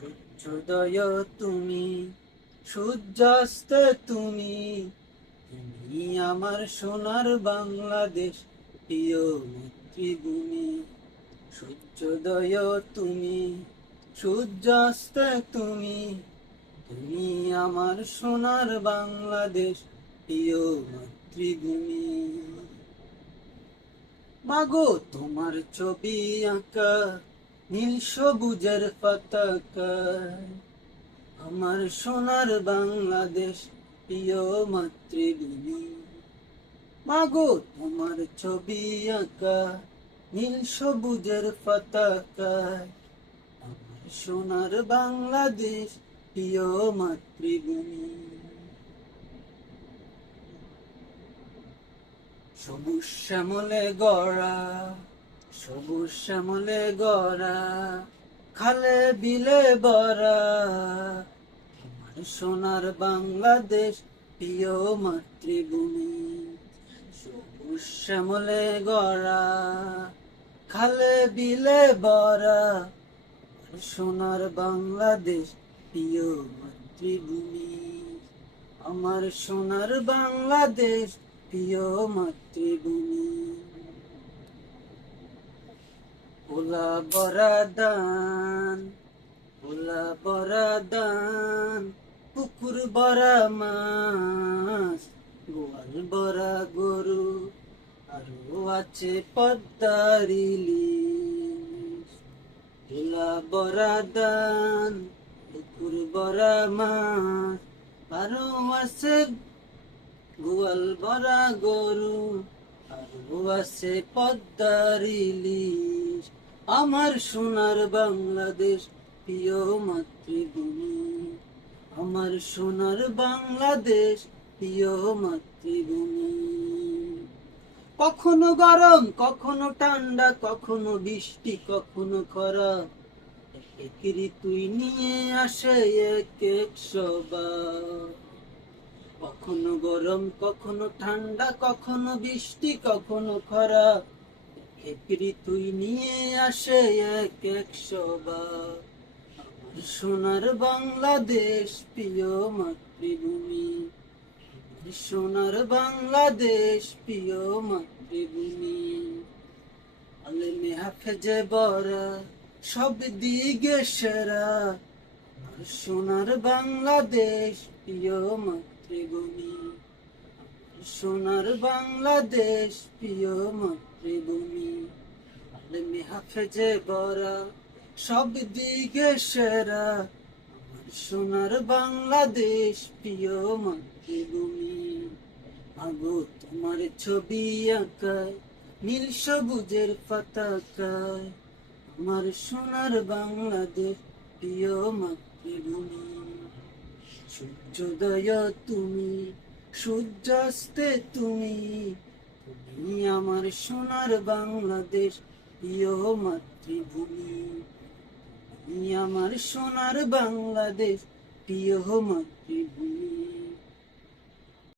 সূর্যোদয় তুমি, সূর্যাস্ত তুমি, তুমি আমার সোনার বাংলাদেশ, প্রিয় মাতৃভূমি। সূর্যোদয় তুমি, সূর্যাস্ত তুমি, তুমি আমার সোনার বাংলাদেশ, প্রিয় মাতৃভূমি। মাগো তোমার ছবি আঁকা নীল সবুজের পতাকা, আমার সোনার বাংলাদেশ, প্রিয় মাতৃভূমি। মাগো তোমার ছবি আঁকা নীল সবুজের পতাকা, আমার সোনার বাংলাদেশ, প্রিয় মাতৃভূমি। সবুজ শ্যামলে গড়া, সবুজ শ্যামলে গড়া, খালে বিলে বরা, আমার সোনার বাংলাদেশ, প্রিয় মাতৃভূমি। সবুজ শ্যামলে গড়া, খালে বিলে বরা, আমার সোনার বাংলাদেশ, প্রিয় মাতৃভূমি। আমার সোনার বাংলাদেশ, প্রিয় মাতৃভূমি। ওলা বরা দান, ওলা বরা দান, পুকুর বরা মাছ, গোয়াল বরা গরু, আরো আছে পদ্মার ইলিশ। ওলা বরা দান, পুকুর বরা মাছ, আরো আছে গোয়াল বরা গরু, আরো আছে পদ্মার ইলিশ। আমার সোনার বাংলাদেশ, প্রিয় মাতৃভূমি। আমার সোনার বাংলাদেশ, প্রিয় মাতৃভূমি। কখনো গরম, কখনো ঠান্ডা, কখনো বৃষ্টি, কখনো খরা, এক ঋতুই নিয়ে আসে এক এক সবার। কখনো গরম, কখনো ঠান্ডা, কখনো বৃষ্টি, কখনো খরা, এক ঋতুই নিয়ে আসে এক এক সবার। আমার সোনার বাংলাদেশ, প্রিয় মাতৃভূমি। আমার সোনার বাংলাদেশ, প্রিয় মাতৃভূমি। আলেমে হাফেজে বরা, সব দিকে সেরা, আমার সোনার বাংলাদেশ, প্রিয় মাতৃভূমি। আমার সোনার বাংলাদেশ, প্রিয় মাতৃভূমি। আলেমে হাফেজে বরা, সব দিকে সেরা, আমার সোনার বাংলাদেশ, প্রিয় মাতৃভূমি। আগো তোমার ছবি আঁকায় নীল সবুজের পতাকায়, আমার সোনার বাংলাদেশ, প্রিয় মাতৃভূমি। সূর্যোদয় তুমি, সূর্যাস্তে তুমি, তুমি আমার সোনার বাংলাদেশ, প্রিয় মাতৃভূমি। তুমি আমার সোনার বাংলাদেশ, প্রিয় মাতৃভূমি।